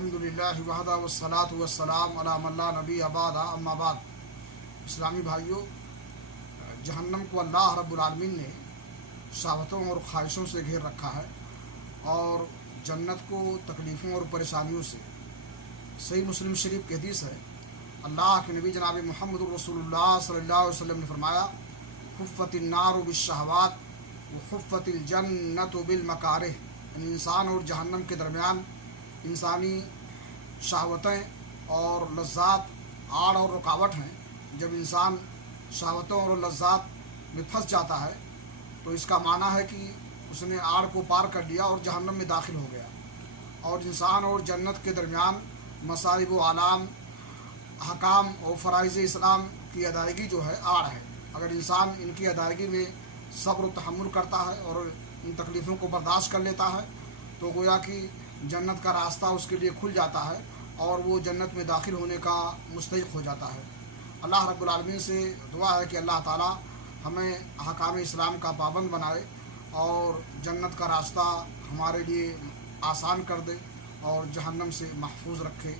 الحمدللہ وحدہ والصلاۃ والسلام علی من لا نبی بعد اما بعد۔ اسلامی بھائیوں، جہنم کو اللہ رب العالمین نے شہوتوں اور خواہشوں سے گھیر رکھا ہے اور جنت کو تکلیفوں اور پریشانیوں سے۔ صحیح مسلم شریف کی حدیث ہے، اللہ کے نبی جناب محمد رسول اللہ صلی اللہ علیہ وسلم نے فرمایا، خفت النار بالشہوات وخفت الجنت بالمکارہ۔ یعنی انسان اور جہنم کے درمیان انسانی شہوتیں اور لذات آڑ اور رکاوٹ ہیں۔ جب انسان شہوتوں اور لذات میں پھنس جاتا ہے تو اس کا معنی ہے کہ اس نے آڑ کو پار کر لیا اور جہنم میں داخل ہو گیا۔ اور انسان اور جنت کے درمیان مصائب و آلام، احکام اور فرائض اسلام کی ادائیگی جو ہے آڑ ہے۔ اگر انسان ان کی ادائیگی میں صبر و تحمل کرتا ہے اور ان تکلیفوں کو برداشت کر لیتا ہے تو گویا کہ جنت کا راستہ اس کے لیے کھل جاتا ہے اور وہ جنت میں داخل ہونے کا مستحق ہو جاتا ہے۔ اللہ رب العالمین سے دعا ہے کہ اللہ تعالی ہمیں احکام اسلام کا پابند بنائے اور جنت کا راستہ ہمارے لیے آسان کر دے اور جہنم سے محفوظ رکھے۔